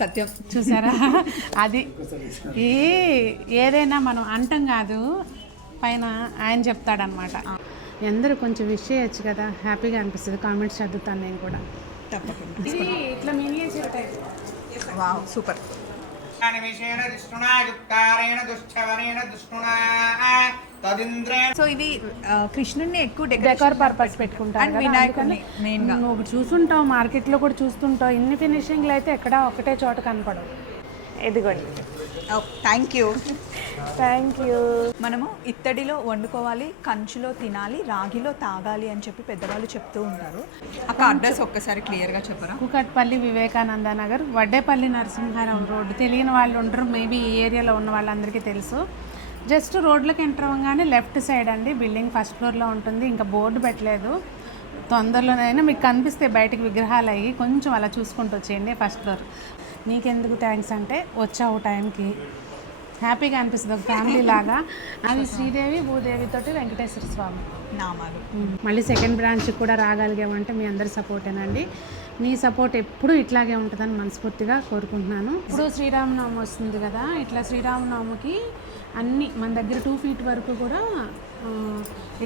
సత్యం చూసారా అది ఏదైనా మనం అంటాం కాదు, పైన ఆయన చెప్తాడనమాట. అందరూ కొంచెం విష్ చేయొచ్చు కదా, హ్యాపీగా అనిపిస్తుంది. కామెంట్స్ చదువుతాను నేను కూడా. తప్పకుండా. ఇది ఇట్లా miniature type. Wow, super. So ఇది కృష్ణుడిని ఎక్కువ డెకర్ పర్పస్ పెట్టుకుంటారు కదా, వినాయకుడిని మెయిన్గా. నువ్వు చూసుంటావు, మార్కెట్లో కూడా చూస్తుంటావు. ఇన్ని ఫినిషింగ్లు అయితే ఎక్కడ ఒకటే చోట కనపడవు. ఇదిగోండి. Thank you. Thank you. మనము ఇత్తడిలో వండుకోవాలి, కంచులో తినాలి, రాగిలో తాగాలి అని చెప్పి పెద్దవాళ్ళు చెప్తూ ఉంటారు. అక్క అడ్రస్ ఒక్కసారి క్లియర్గా చెప్పరా? కూకట్పల్లి వివేకానంద నగర్, వడ్డేపల్లి నరసింహారావు రోడ్డు. తెలియని వాళ్ళు ఉండరు, మేబీ ఈ ఏరియాలో ఉన్న వాళ్ళందరికీ తెలుసు. జస్ట్ రోడ్లోకి ఎంటర్ అవ్వగానే లెఫ్ట్ సైడ్ అండి. బిల్డింగ్ ఫస్ట్ ఫ్లోర్లో ఉంటుంది. ఇంకా బోర్డు పెట్టలేదు, తొందరలోనైనా మీకు కనిపిస్తే బయటకు విగ్రహాలు అయ్యి కొంచెం అలా చూసుకుంటూ వచ్చేయండి. First floor. నీకెందుకు థ్యాంక్స్ అంటే వచ్చావు టైంకి, హ్యాపీగా అనిపిస్తుంది ఒక ఫ్యామిలీ లాగా. అది శ్రీదేవి భూదేవితోటి వెంకటేశ్వర స్వామి నామాలు. మళ్ళీ సెకండ్ బ్రాంచ్కి కూడా రాగలిగామంటే మీ అందరి సపోర్టేనండి. మీ సపోర్ట్ ఎప్పుడూ ఇట్లాగే ఉంటుందని మనస్ఫూర్తిగా కోరుకుంటున్నాను. ఇప్పుడు శ్రీరామనవమి వస్తుంది కదా, ఇట్లా శ్రీరామనవమికి అన్నీ మన దగ్గర 2 feet వరకు కూడా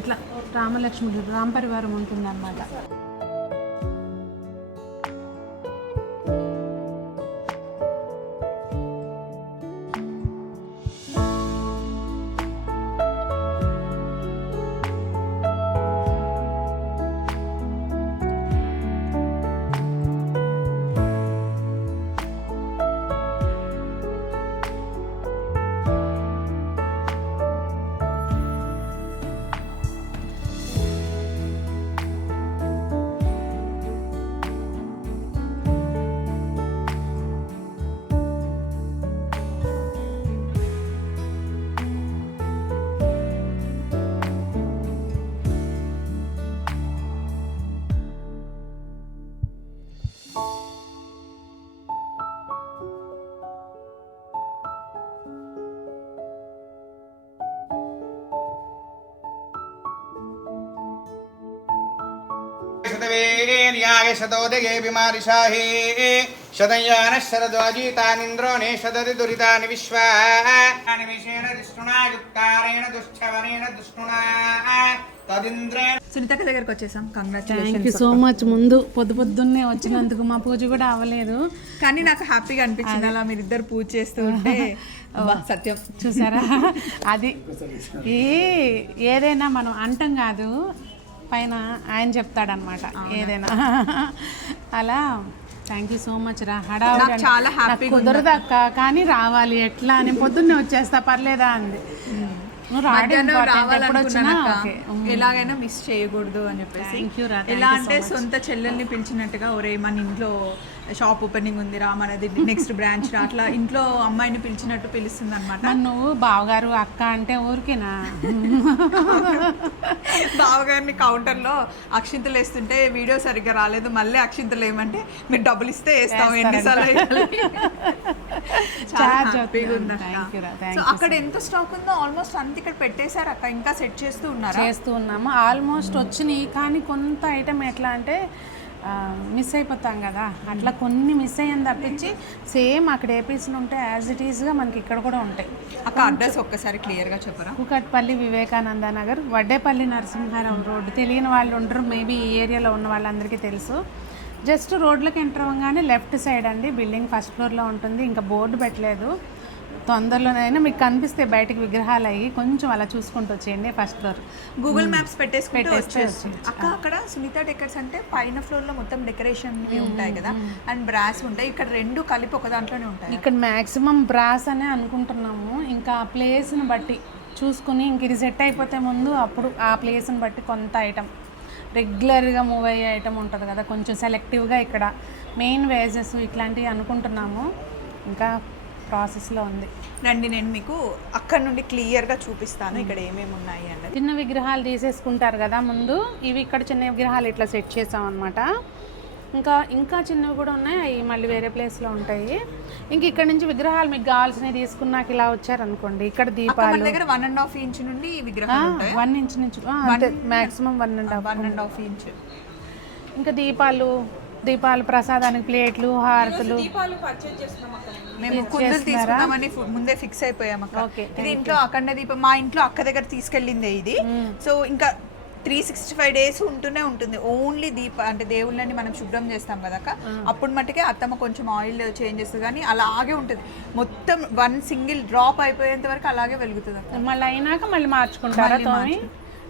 ఇట్లా రామలక్ష్మి రామపరివారం ఉంటుందన్నమాట. शतोदये विमारिषाहि शतयानः शरद्वाजीतानिन्द्रो नेषदति दुरितानि विश्वानि विषेण दुष्टुना युक्तारेण दुश्चवनेन दुष्टुना तदिन्द्रेण. సునీతక్క దగ్గరకు వచ్చేసాం. Thank you congratulations. So much. ముందు పొద్దున్నే వచ్చినందుకు మా పూజ కూడా అవ్వలేదు, కానీ నాకు హ్యాపీగా అనిపించింది అలా మీరిద్దరు పూజ చేస్తూ ఉంటే. సత్యం. చూసారా అది ఏదైనా మనం అంటాం కాదు, పైన ఆయన చెప్తాడనమాట ఏదైనా. అలా థ్యాంక్ యూ సో మచ్ రా. నాకు చాలా హ్యాపీగా కుదరదక్క, కానీ రావాలి ఎట్లా అని పొద్దున్నే వచ్చేస్తా పర్లేదా అంది. నువ్వు ఎలాగైనా మిస్ చేయకూడదు అని చెప్పేసి. ఎలా అంటే సొంత చెల్లెల్ని పిలిచినట్టుగా, ఒరే మన ఇంట్లో షాప్ ఓపెనింగ్ ఉంది రా, మనది నెక్స్ట్ బ్రాంచ్ రా, అట్లా ఇంట్లో అమ్మాయిని పిలిచినట్టు పిలుస్తుంది అనమాట. నువ్వు బావగారు అక్క అంటే ఊరికేనా? బావగారిని కౌంటర్లో అక్షింతలు వేస్తుంటే వీడియో సరిగ్గా రాలేదు, మళ్ళీ అక్షింతలు ఏమంటే మీరు డబ్బులు ఇస్తే వేస్తాం, ఎన్నిసార్లు అక్కడ ఎంత స్టాక్ ఉందో ఆల్మోస్ట్ అంత ఇక్కడ పెట్టేశారు అక్క. ఇంకా సెట్ చేస్తూ ఉన్నాము. ఆల్మోస్ట్ వచ్చినాయి, కానీ కొంత ఐటమ్ ఎట్లా అంటే మిస్ అయిపోతాం కదా, అట్లా కొన్ని మిస్ అయ్యని తప్పించి సేమ్ అక్కడ ఏ పీసులు ఉంటాయి యాజ్ ఇట్ ఈస్గా మనకి ఇక్కడ కూడా ఉంటాయి. అక్క అడ్రస్ ఒక్కసారి క్లియర్గా చెప్పరా? కూకట్పల్లి వివేకానంద నగర్, వడ్డేపల్లి నరసింహారావు రోడ్డు. తెలియని వాళ్ళు ఉండరు, మేబీ ఈ ఏరియాలో ఉన్న వాళ్ళందరికీ తెలుసు. జస్ట్ రోడ్లోకి ఎంటర్ అవ్వగానే లెఫ్ట్ సైడ్ అండి. బిల్డింగ్ ఫస్ట్ ఫ్లోర్లో ఉంటుంది. ఇంకా బోర్డు పెట్టలేదు, తొందరలోనైనా మీకు కనిపిస్తే బయటకు విగ్రహాలు అయ్యి కొంచెం అలా చూసుకుంటూ వచ్చేయండి. ఫస్ట్ ఫ్లోర్ గూగుల్ మ్యాప్స్ పెట్టేసుకుంటే అక్క. అక్కడ సునీత డెకర్స్ అంటే పైన ఫ్లోర్ లో మొత్తం డెకరేషన్ ఉంటాయి కదా, అండ్ బ్రాస్ ఉంటాయి. ఇక్కడ రెండు కలిపి ఒక దాంట్లోనే ఉంటాయి. ఇక్కడ మాక్సిమం బ్రాస్ అనే అనుకుంటున్నాము. ఇంకా ప్లేస్ని బట్టి చూసుకుని ఇంక ఇది సెట్ అయిపోతే ముందు అప్పుడు ఆ ప్లేస్ని బట్టి కొంత ఐటమ్ రెగ్యులర్గా మూవ్ అయ్యే ఐటమ్ ఉంటుంది కదా, కొంచెం సెలెక్టివ్గా ఇక్కడ మెయిన్ వేజెస్ ఇట్లాంటివి అనుకుంటున్నాము. ఇంకా ప్రాసెస్లో ఉంది. రండి, నేను మీకు అక్కడ నుండి క్లియర్గా చూపిస్తాను ఇక్కడ ఏమేమి ఉన్నాయి అన్నది. చిన్న విగ్రహాలు తీసేసుకుంటారు కదా ముందు, ఇవి ఇక్కడ చిన్న విగ్రహాలు ఇట్లా సెట్ చేసాం అనమాట. ఇంకా చిన్నవి కూడా ఉన్నాయి, అవి మళ్ళీ వేరే ప్లేస్లో ఉంటాయి. ఇంక ఇక్కడ నుంచి విగ్రహాలు మీకు కావాల్సినవి తీసుకున్నాక ఇలా వచ్చారనుకోండి, ఇక్కడ దీపాలు దగ్గర 1.5 ఇంచ్ నుండి విగ్రహాలు ఉంటాయి. 1 ఇంచ్ నుంచి మాక్సిమం 1.5 ఇంచ్. ఇంకా దీపాలు దీపాలు, ప్రసాదానికి ప్లేట్లు, హారతులు. మేము కుందులు తీసుకుందామని ముందే ఫిక్స్ అయిపోయాం అక్క. ఇది ఇంట్లో అఖండ దీపం మా ఇంట్లో అక్క దగ్గర తీసుకెళ్ళిందే ఇది. సో ఇంకా 365 days ఉంటూనే ఉంటుంది. ఓన్లీ అంటే దేవుళ్ళని మనం శుభ్రం చేస్తాం కదా అక్క, అప్పుడు మట్టుకే అత్తమ్మ కొంచెం ఆయిల్ చేంజ్ చేస్తుంది, కానీ అలాగే ఉంటుంది మొత్తం 1 single డ్రాప్ అయిపోయేంత వరకు అలాగే వెలుగుతుంది అక్క. మళ్ళీ అయినాక మళ్ళీ మార్చుకుంటారా?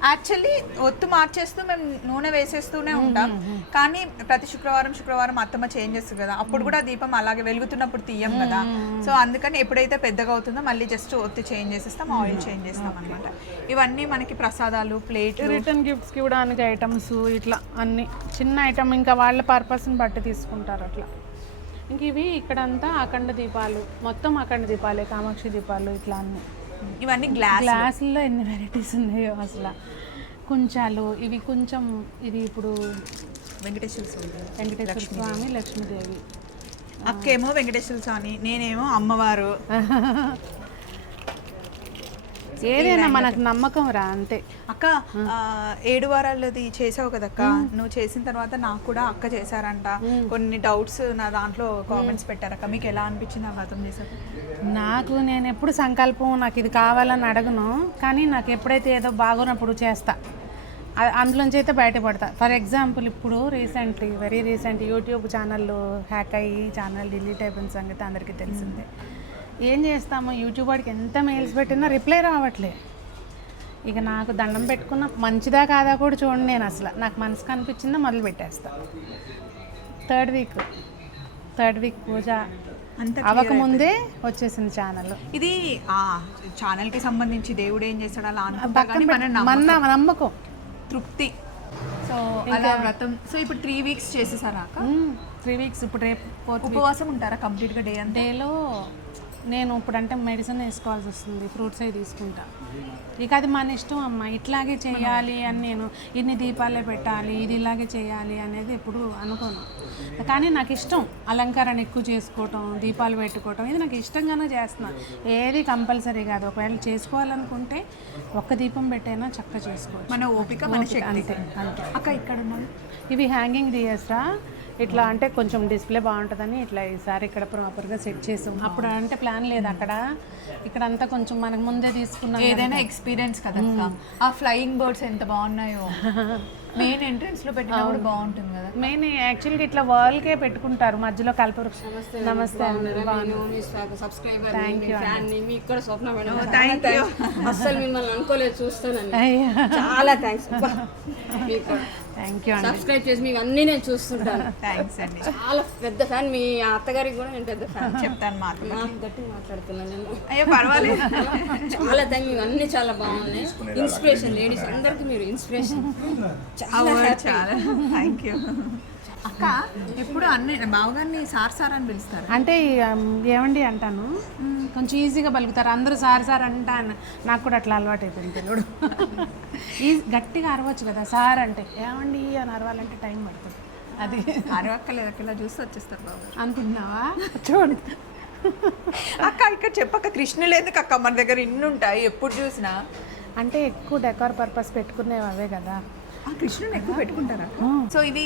యాక్చువల్లీ ఒత్తు మార్చేస్తూ మేము నూనె వేసేస్తూనే ఉంటాం, కానీ ప్రతి శుక్రవారం అత్తమ్మ చేంజ్ చేస్తుంది కదా, అప్పుడు కూడా దీపం అలాగే వెలుగుతున్నప్పుడు తీయం కదా. సో అందుకని ఎప్పుడైతే పెద్దగా అవుతుందో మళ్ళీ జస్ట్ ఒత్తు చేంజ్ చేసేస్తాం, ఆయిల్ చేంజ్ చేస్తాం అనమాట. ఇవన్నీ మనకి ప్రసాదాలు, ప్లేట్, రిటర్న్ గిఫ్ట్స్కి ఇవ్వడానికి ఐటమ్స్, ఇట్లా అన్ని చిన్న ఐటమ్ ఇంకా వాళ్ళ పర్పస్ని బట్టి తీసుకుంటారు అట్లా. ఇంక ఇవి ఇక్కడంతా అఖండ దీపాలు, మొత్తం అఖండ దీపాలే, కామాక్షి దీపాలు, ఇట్లా అన్నీ. ఇవన్నీ గ్లాసుల్లో ఎన్ని వెరైటీస్ ఉన్నాయో అసలు. కుంచాలు, ఇవి కొంచెం, ఇది ఇప్పుడు వెంకటేశ్వర స్వామి, లక్ష్మీదేవి. అక్కేమో వెంకటేశ్వర స్వామి, నేనేమో అమ్మవారు. ఏదైనా మనకు నమ్మకం రా, అంతే. అక్క 7 వారాలది చేసావు కదక్క, నువ్వు చేసిన తర్వాత నాకు కూడా అక్క చేశారంట, కొన్ని డౌట్స్ నా దాంట్లో కామెంట్స్ పెట్టారక్క. మీకు ఎలా అనిపించింది ఆ వ్రతం చేశాక? నేను ఎప్పుడు సంకల్పం నాకు ఇది కావాలని అడగను, కానీ నాకు ఎప్పుడైతే ఏదో బాగున్నప్పుడు చేస్తా, అందులోంచి అయితే బయటపడతా. ఫర్ ఎగ్జాంపుల్ ఇప్పుడు very recent YouTube channel hack అయ్యి ఛానల్ డిలీట్ అయిపోయిన సంగతి అందరికీ తెలిసిందే. ఏం చేస్తామో, యూట్యూబ్ వాడికి ఎంత మెయిల్స్ పెట్టినా రిప్లై రావట్లే. ఇక నాకు దండం పెట్టుకున్న మంచిదా కాదా కూడా చూడండి, నేను అసలు నాకు మనసుకు అనిపించిందో మొదలు పెట్టేస్తా. థర్డ్ వీక్ పూజ అవ్వకముందే వచ్చేసింది ఛానల్. ఇది ఆ ఛానల్కి సంబంధించి దేవుడు ఏం చేస్తాడు అలా మన నమ్మకం, తృప్తి. సో అలా వ్రతం. సో ఇప్పుడు 3 weeks చేసేసారా అక్క? 3 weeks. ఇప్పుడు రేపు 4th ఉపవాసం ఉంటారా కంప్లీట్గా డే అంతా? డేలో నేను ఇప్పుడు అంటే మెడిసిన్ వేసుకోవాల్సి వస్తుంది, ఫ్రూట్స్ అవి తీసుకుంటా. ఇక అది మన ఇష్టం అమ్మ, ఇట్లాగే చేయాలి అని నేను ఇన్ని దీపాలే పెట్టాలి, ఇది ఇలాగే చేయాలి అనేది ఎప్పుడు అనుకోను. కానీ నాకు ఇష్టం అలంకరణ ఎక్కువ చేసుకోవటం, దీపాలు పెట్టుకోవటం, ఇది నాకు ఇష్టంగానే చేస్తున్నాను. ఏది కంపల్సరీ కాదు, ఒకవేళ చేసుకోవాలనుకుంటే ఒక్క దీపం పెట్టైనా చక్కగా చేసుకోవచ్చు, మన ఓపిక, మన శక్తి. అంతే. అక్క ఇక్కడ ఉన్నాను. ఇవి హ్యాంగింగ్ దియేస్రా, ఇట్లా అంటే కొంచెం డిస్ప్లే బాగుంటుందని ఇట్లా ఈసారి ఇక్కడ ప్రాపర్గా సెట్ చేసాం. అప్పుడు అంటే ప్లాన్ లేదు అక్కడ, ఇక్కడంతా కొంచెం మనకు ముందే తీసుకున్నాం. ఏదైనా ఎక్స్పీరియన్స్ కదా. ఆ ఫ్లయింగ్ బర్డ్స్ ఎంత బాగున్నాయో, మెయిన్ ఎంట్రన్స్ లో పెట్టినా కూడా బాగుంటుంది కదా. మెయిన్ యాక్చువల్గా ఇట్లా వాల్కే పెట్టుకుంటారు, మధ్యలో కల్పవృక్షం. నమస్తే అసలు మిమ్మల్ని అనుకోలేదు, చూస్తానండి. చాలా థ్యాంక్స్. Thank you. సబ్స్క్రైబ్ చేసి మీకు అన్నీ నేను చూస్తుంటాను. థ్యాంక్స్ అండి. చాలా పెద్ద ఫ్యాన్. మీ అత్తగారికి కూడా నేను పెద్ద ఫ్యాన్. చెప్తాను గట్టిగా మాట్లాడుతున్నాను నేను. అయ్యో పర్వాలేదు. చాలా థ్యాంక్ యూ. అన్నీ చాలా బాగున్నాయి. ఇన్స్పిరేషన్, లేడీస్ అందరికి మీరు ఇన్స్పిరేషన్. చాలా థ్యాంక్ యూ అక్క. ఎప్పుడు అన్ని బావగారిని సార్ అని పిలుస్తారు అంటే ఏమండి అంటాను, కొంచెం ఈజీగా పలుకుతారు అందరూ సార్ అంటాను. నాకు కూడా అట్లా అలవాటు అయిపోయింది పిల్లడు. గట్టిగా అరవచ్చు కదా సార్ అంటే, ఏమండి అని అరవాలంటే టైం పడుతుంది. అది అరవక్కలేదు అక్క, ఇలా చూస్తే వచ్చేస్తారు బాబు అనుకుంటున్నావా? చూడు అక్క, ఇక్కడ చెప్పక్క, కృష్ణులు ఎందుకు అక్క మన దగ్గర ఇన్ని ఉంటాయి ఎప్పుడు చూసినా? అంటే ఎక్కువ డెకార్ పర్పస్ పెట్టుకునేవి అవే కదా. కృష్ణుని ఎక్కువ పెట్టుకుంటారా? సో ఇది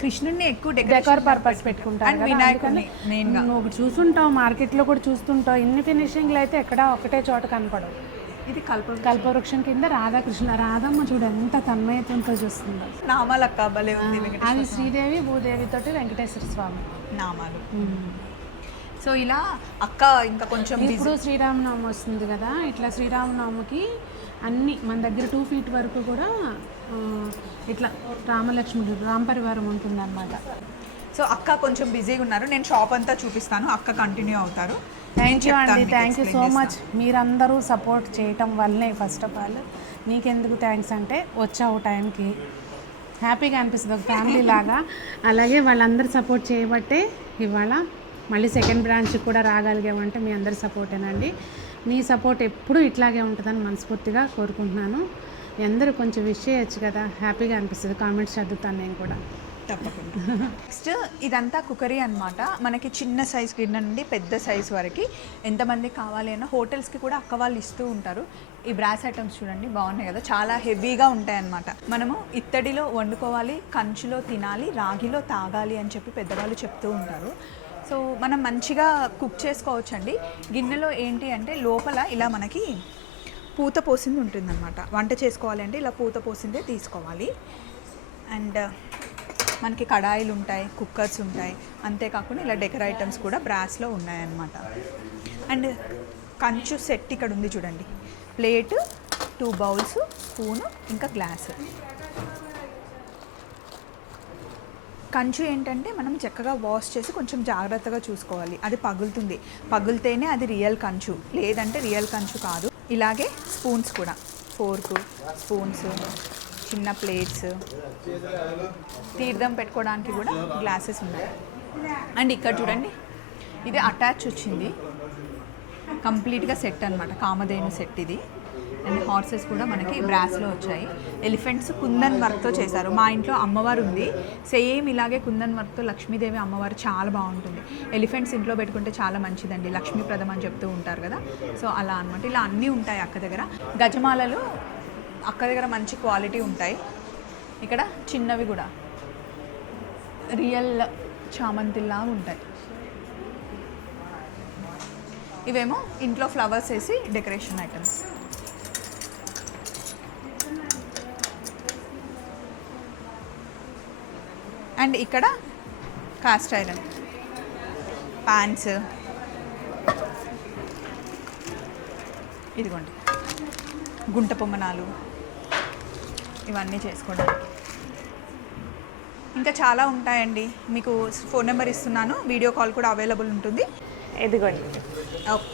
కృష్ణుని ఎక్కువ డెకార్ పర్పస్ పెట్టుకుంటారు. వినాయకుడిని నువ్వు చూసుంటావు, మార్కెట్లో కూడా చూస్తుంటావు. ఇన్ని ఫినిషింగ్లు అయితే ఎక్కడ ఒకటే చోట కనపడవు. ఇది కల్పవృక్షం కింద రాధాకృష్ణ, రాధమ్మ చూడు ఎంత తన్మయత్వంతో చూస్తుందో. నామాలు అక్క భలే ఉంది. అది శ్రీదేవి భూదేవి తోటి వెంకటేశ్వర స్వామి నామాలు. సో ఇలా అక్క ఇంకా కొంచెం ఇప్పుడు శ్రీరామనవమి వస్తుంది కదా, ఇట్లా శ్రీరామనవమికి అన్నీ మన దగ్గర 2 feet వరకు కూడా ఇట్లా రామలక్ష్మణుడు, రామపరివారం ఉంటుందన్నమాట. సో అక్క కొంచెం బిజీగా ఉన్నారు, నేను షాప్ అంతా చూపిస్తాను, అక్క కంటిన్యూ అవుతారు. థ్యాంక్ యూ అండి, థ్యాంక్ యూ సో మచ్. మీరందరూ సపోర్ట్ చేయటం వల్లే ఫస్ట్ ఆఫ్ ఆల్. నీకెందుకు థ్యాంక్స్ అంటే, వచ్చావు టైంకి, హ్యాపీగా అనిపిస్తుంది ఒక ఫ్యామిలీ లాగా. అలాగే వాళ్ళందరూ సపోర్ట్ చేయబట్టే ఇవాళ మళ్ళీ సెకండ్ బ్రాంచ్కి కూడా రాగలిగామంటే మీ అందరి సపోర్టేనండి. మీ సపోర్ట్ ఎప్పుడూ ఇట్లాగే ఉంటుందని మనస్ఫూర్తిగా కోరుకుంటున్నాను. మీ అందరూ కొంచెం విష్ చేయొచ్చు కదా, హ్యాపీగా అనిపిస్తుంది. కామెంట్స్ చదువుతాను నేను కూడా. నెక్స్ట్ ఇదంతా కుకరీ అన్నమాట. మనకి చిన్న సైజ్ గిన్నె నుండి పెద్ద సైజ్ వరకు ఎంతమంది కావాలి అన్న హోటల్స్కి కూడా అక్క వాళ్ళు ఇస్తూ ఉంటారు. ఈ బ్రాస్ ఐటమ్స్ చూడండి బాగున్నాయి కదా, చాలా హెవీగా ఉంటాయి అన్నమాట. మనము ఇత్తడిలో వండుకోవాలి, కంచులో తినాలి, రాగిలో తాగాలి అని చెప్పి పెద్దవాళ్ళు చెప్తూ ఉంటారు. సో మనం మంచిగా కుక్ చేసుకోవచ్చండి. గిన్నెలో ఏంటి అంటే లోపల ఇలా మనకి పూత పోసింది ఉంటుందన్నమాట. వంట చేసుకోవాలి అంటే ఇలా పూత పోసిందే తీసుకోవాలి. అండ్ మనకి కడాయిలు ఉంటాయి, కుక్కర్స్ ఉంటాయి, అంతేకాకుండా ఇలా డెకర్ ఐటమ్స్ కూడా బ్రాస్లో ఉన్నాయన్నమాట. అండ్ కంచు సెట్ ఇక్కడ ఉంది చూడండి, ప్లేటు, 2 బౌల్స్, స్పూను, ఇంకా గ్లాసు. కంచు ఏంటంటే మనం చక్కగా వాష్ చేసి కొంచెం జాగ్రత్తగా చూసుకోవాలి. అది పగులుతుంది, పగులితేనే అది రియల్ కంచు, లేదంటే రియల్ కంచు కాదు. ఇలాగే స్పూన్స్ కూడా, ఫోర్కు, స్పూన్స్, చిన్న ప్లేట్స్, తీర్థం పెట్టుకోవడానికి కూడా గ్లాసెస్ ఉన్నాయి. అండ్ ఇక్కడ చూడండి, ఇది అటాచ్ వచ్చింది, కంప్లీట్గా సెట్ అనమాట, కామధేను సెట్ ఇది. అండ్ హార్సెస్ కూడా మనకి బ్రాస్లో వచ్చాయి. ఎలిఫెంట్స్ కుందన్ వర్క్తో చేశారు. మా ఇంట్లో అమ్మవారు ఉంది, సేమ్ ఇలాగే కుందన్ వర్క్తో లక్ష్మీదేవి అమ్మవారు చాలా బాగుంటుంది. ఎలిఫెంట్స్ ఇంట్లో పెట్టుకుంటే చాలా మంచిదండి, లక్ష్మీప్రదం అని చెప్తూ ఉంటారు కదా. సో అలా అనమాట, ఇలా అన్నీ ఉంటాయి అక్క దగ్గర. గజమాలలు అక్క దగ్గర మంచి క్వాలిటీ ఉంటాయి. ఇక్కడ చిన్నవి కూడా రియల్ చామంతిలా ఉంటాయి. ఇవేమో ఇంట్లో ఫ్లవర్స్ వేసి డెకరేషన్ ఐటమ్స్. అండ్ ఇక్కడ కాస్ట్ ఐరన్ ప్యాన్స్, ఇదిగోండి గుంట పొంగనాలు, ఇవన్నీ చేసుకోవడానికి. ఇంకా చాలా ఉంటాయండి. మీకు ఫోన్ నెంబర్ ఇస్తున్నాను, వీడియో కాల్ కూడా అవైలబుల్ ఉంటుంది. ఇదిగోండి.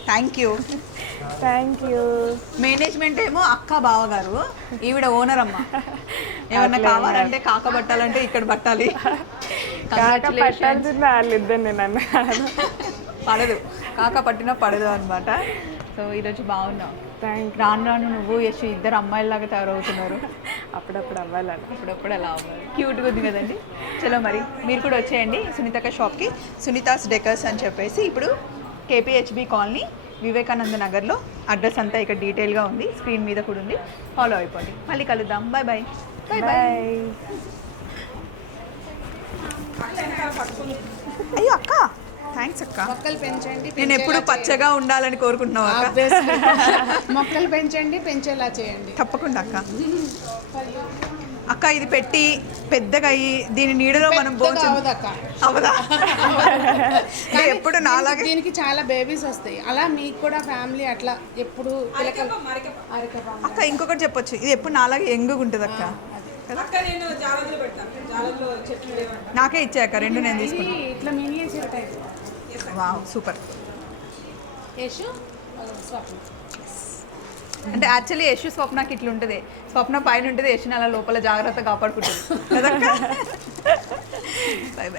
Thank you. Thank you. Management ఏమో అక్క బావగారు, ఈవిడ ఓనర్ అమ్మ. ఏమన్నా కావాలంటే కాక పట్టాలంటే ఇక్కడ పట్టాలి. వాళ్ళిద్దరు నేను అన్నాను, పడదు, కాక పట్టినా పడదు అనమాట. సో ఈరోజు బాగున్నావు. రాను రాను నువ్వు యశ్ ఇద్దరు అమ్మాయిలాగా తయారవుతున్నారు. అప్పుడప్పుడు అవ్వాలని. అప్పుడప్పుడు అలా అవ్వాలి. క్యూట్గా ఉంది కదండి. చలో మరి మీరు కూడా వచ్చేయండి సునీతక్క షాప్కి, సునీతాస్ డెకర్స్ అని చెప్పేసి. ఇప్పుడు కేపీహెచ్బి కాలనీ, వివేకానంద నగర్లో. అడ్రస్ అంతా ఇక్కడ డీటెయిల్గా ఉంది, స్క్రీన్ మీద కూడా ఉంది. ఫాలో అయిపోండి. మళ్ళీ కలుద్దాం. Bye bye. Bye bye. అయ్యో అక్క, థ్యాంక్స్ అక్క. మొక్కలు పెంచండి, నేను ఎప్పుడు పచ్చగా ఉండాలని కోరుకుంటున్నావు అక్క. మొక్కలు పెంచండి, పెంచేలా చేయండి. తప్పకుండా అక్క. అక్క ఇది పెట్టి పెద్దగా అయ్యి దీని నీడలో మనం అవదా? ఎప్పుడు నాలాగే దీనికి చాలా బేబీస్ వస్తాయి, అలా మీకు కూడా ఫ్యామిలీ అట్లా ఎప్పుడు. అక్క ఇంకొకటి చెప్పొచ్చు, ఇది ఎప్పుడు నాలాగే ఎంగుగా ఉంటుంది అక్క. నాకే ఇచ్చాక 2 నేను తీసుకున్నా. ఇట్లా miniature type. Wow super. Yashu Swapna అంటే యాక్చువల్లీ యశు స్వప్నకి ఇట్లా ఉంటుంది, స్వప్న పైన ఉంటుంది, యశుని అలా లోపల జాగ్రత్తగా కాపాడుకుంటుంది కదా. Bye bye.